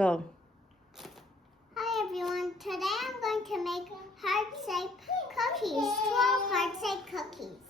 Go. Hi everyone, today I'm going to make heart-shaped cookies, 12 heart-shaped cookies.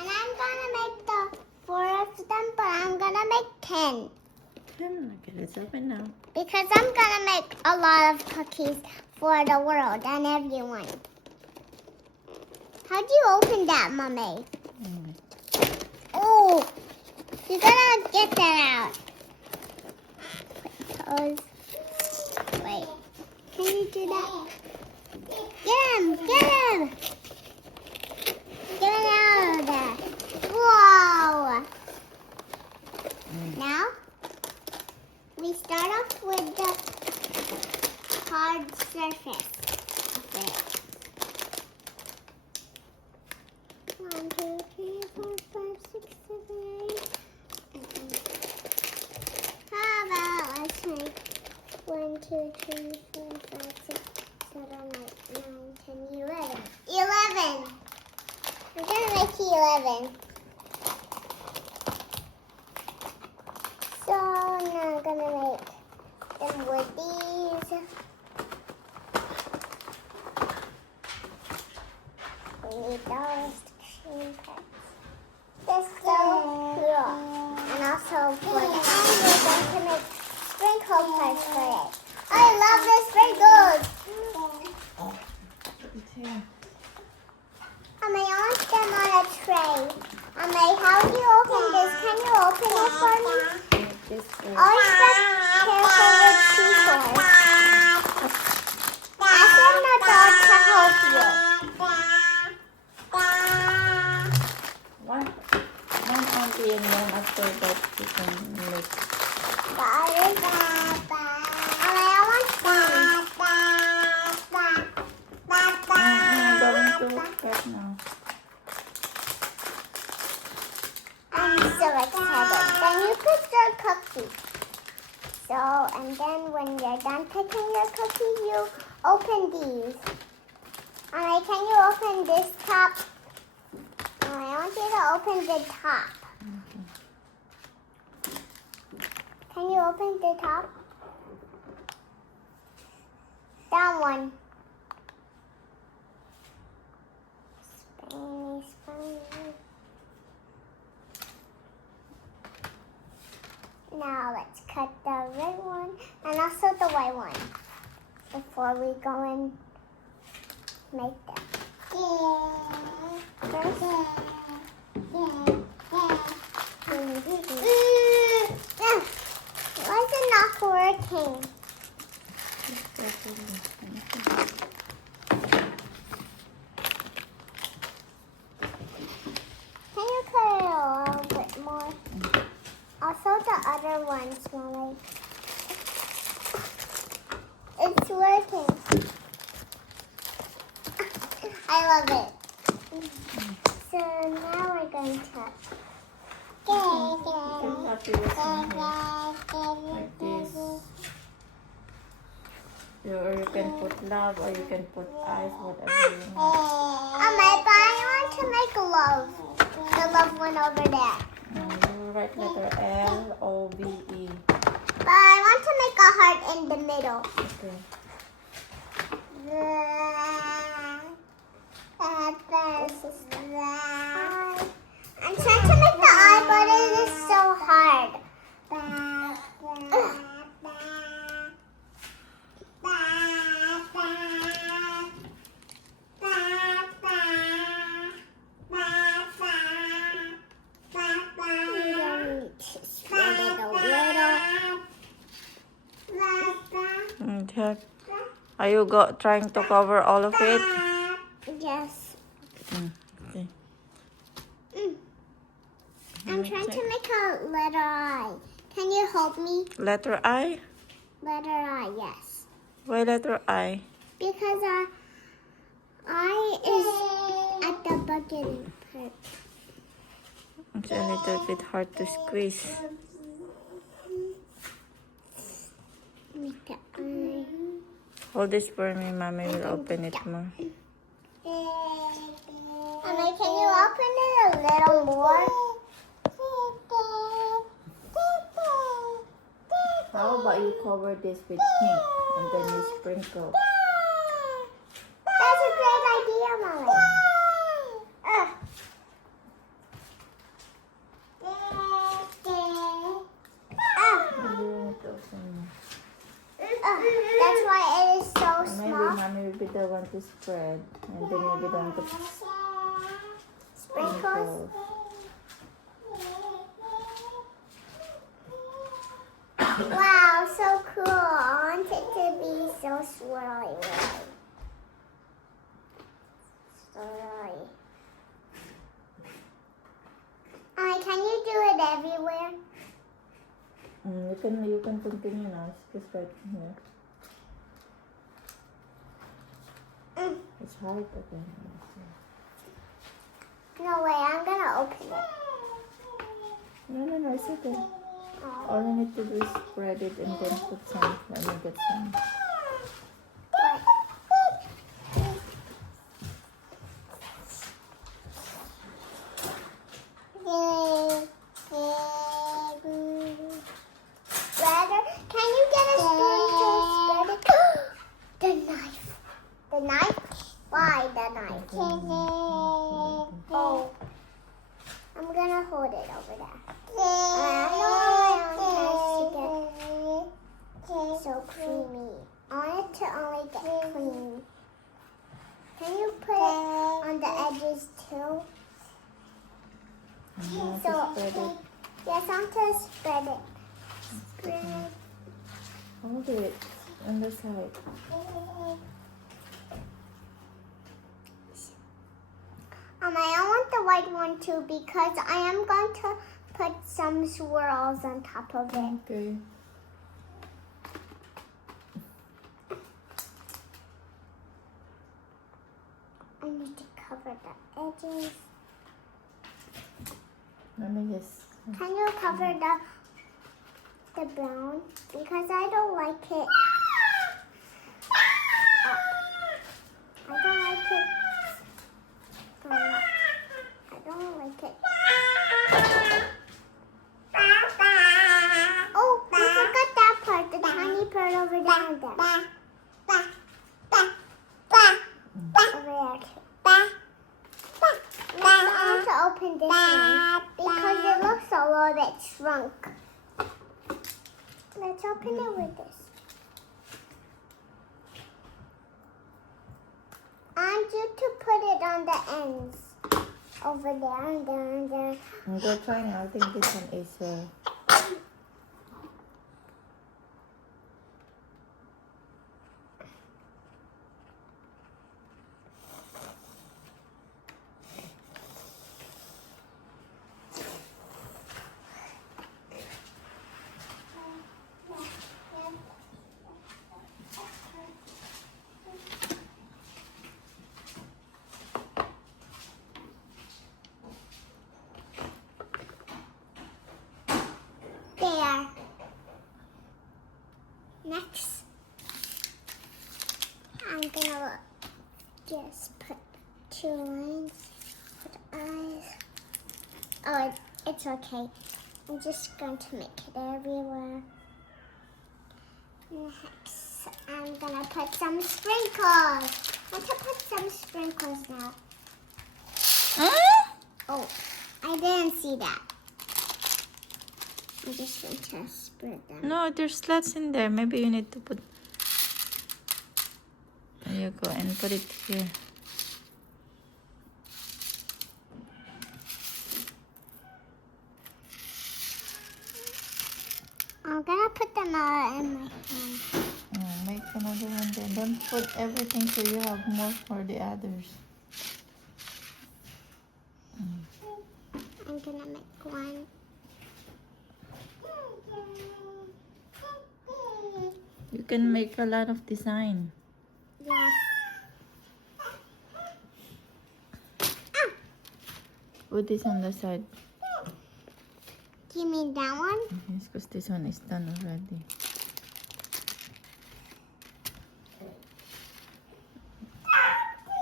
And I'm going to make the 4 of them, but I'm going to make 10. 10. Okay, let's open now. Because I'm going to make a lot of cookies for the world and everyone. How do you open that, Mommy? Oh, you gotta get that out. Wait, can you do that? Get him! Get him! Get him out of there. Whoa! Now, we start off with the hard surface of it. 1, 2, 3, 4, 5, 6, 7, 8. How about let's make 1, 2, 3, 4, 5, 6, 7, 8, 9, 10, 11. 11! I'm gonna make 11. So now I'm gonna make them with these. We need those extreme parts. This go here. And also for the end, we're going to make sprinkle parts for it. I love the sprinkles. I want them on a tray. How do you open this? Can you open it for me? Always be careful with scissors. Ask an adult to help you. One only and then after that you can make. I want some. I'm going to cut now. I'm so excited. Then you pick your cookie. So, and then when you're done picking your cookie, you open these. Can you open this top? I want you to open the top. Can you open the top? That one. Spiny. Now let's cut the red one and also the white one before we go and make them. Why is it not working? Can you cut it a little bit more? Also the other ones, Mommy. It's working. I love it. So now we're going to Like this. Or you can put love or you can put eyes, whatever you want. But I want to make love. The love one over there. You write letter L-O-V-E. But I want to make a heart in the middle. Okay. I'm trying to make the eye, but it is so hard. Okay. Are you trying to cover all of it? Yes. Okay. I'm trying to make a letter I. Can you help me? Letter I? Letter I, yes. Why letter I? Because I is at the beginning part. It's a little bit hard to squeeze. Make the eye. Hold this for me, Mommy will open it more. Can you open it a little more? How about you cover this with pink and then you sprinkle. That's a great idea, Molly. That's why it is so Maybe small. mommy will be the one to spread and then you'll be the one to Sprinkles. sprinkle. Wow, so cool. I want it to be so swirly. Swirly. Can you do it everywhere? You can continue now. It's just right here. It's hard again. No way, I'm gonna open it. No, it's okay. Oh. All you need to do is spread it and then put some. Let me get some. Can you get a spoon to spread it? The knife. The knife? Why the knife? Oh. I'm gonna hold it over there. I don't want so creamy. I want it to only get clean. Can you put it on the edges too? So, spread it. Yes, I want to spread it. Spread. Hold it on the side. I want the white one too because I am going to put some swirls on top of it. Okay. I need to cover the edges. Let me just. Can you cover the brown? Because I don't like it. I don't like it. I don't like it. Oh, I forgot that part. The tiny part over there. Over there too. Next, I want to open this one because it looks a little bit shrunk. Let's open it with this. I want you to put it on the ends. Over there and there and there. I'm going to try now. I think this one is. There. Next, I'm gonna just put 2 lines for the eyes. Oh, it's okay. I'm just going to make it everywhere. Next, I'm gonna put some sprinkles. I want to put some sprinkles now. Oh, I didn't see that. I'm just going to spread them. No, there's slots in there. Maybe you need to put. There you go, and put it here. I'm gonna put them all in my hand. Make another one then. Don't put everything so you have more for the others. I'm gonna make one. You can make a lot of design. Yes. Put this on the side. Do you mean that one? Yes, because this one is done already.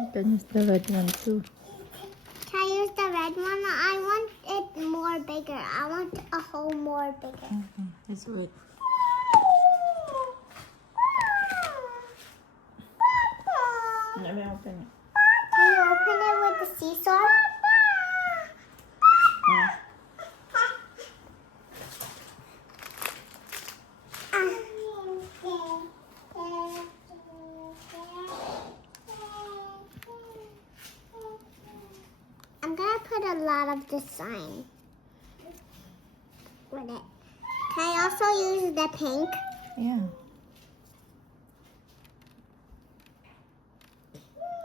You can use the red one too. Can I use the red one? I want it more bigger. I want a hole more bigger. Let's wait. lot of design with it. Can I also use the pink? Yeah.